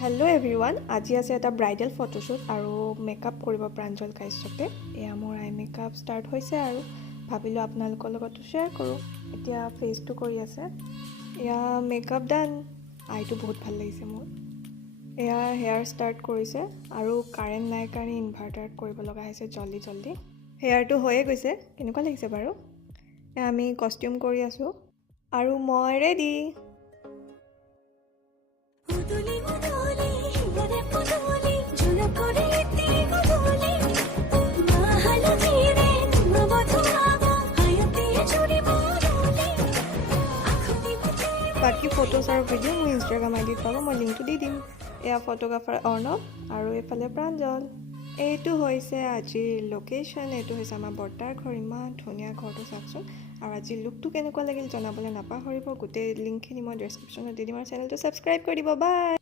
Hello' everyone, আজি আছে এটা ব্ৰাইডেল ফটোশ্বুট আৰু মেকআপ কৰিব প্ৰাঞ্জল কাশ্যপে। এয়া মোৰ আই মেকআপ ষ্টাৰ্ট হৈছে আৰু ভাবিলোঁ আপোনালোকৰ লগতো শ্বেয়াৰ কৰোঁ। এতিয়া ফেচটো কৰি আছে, এয়া মেকআপ ডান। আইটো বহুত ভাল লাগিছে মোৰ। এয়া হেয়াৰ ষ্টাৰ্ট কৰিছে আৰু কাৰেণ্ট নাই কাৰণে ইনভাৰ্টাৰত কৰিব লগা হৈছে জল্দি। হেয়াৰটো হৈয়ে গৈছে, কেনেকুৱা লাগিছে বাৰু? এয়া আমি কষ্টিউম কৰি আছোঁ আৰু মই ৰেডি। বাকী ফটোজ আৰু ভিডিঅ' মোৰ ইনষ্টাগ্ৰাম আইডিত পাব, মই লিংকটো দি দিম। এয়া ফটোগ্ৰাফাৰ অৰ্ণৱ আৰু এইফালে প্ৰাঞ্জল। এইটো হৈছে আজিৰ লোকেশ্যন, এইটো হৈছে আমাৰ বৰ্তাৰ ঘৰ। ইমান ধুনীয়া ঘৰটো চাওকচোন। আৰু আজিৰ লুকটো কেনেকুৱা লাগিল জনাবলৈ নাপাহৰিব। গোটেই লিংকখিনি মই ডেছক্ৰিপশ্যনত দি দিম আৰু চেনেলটো ছাবস্ক্ৰাইব কৰি দিব। বাই।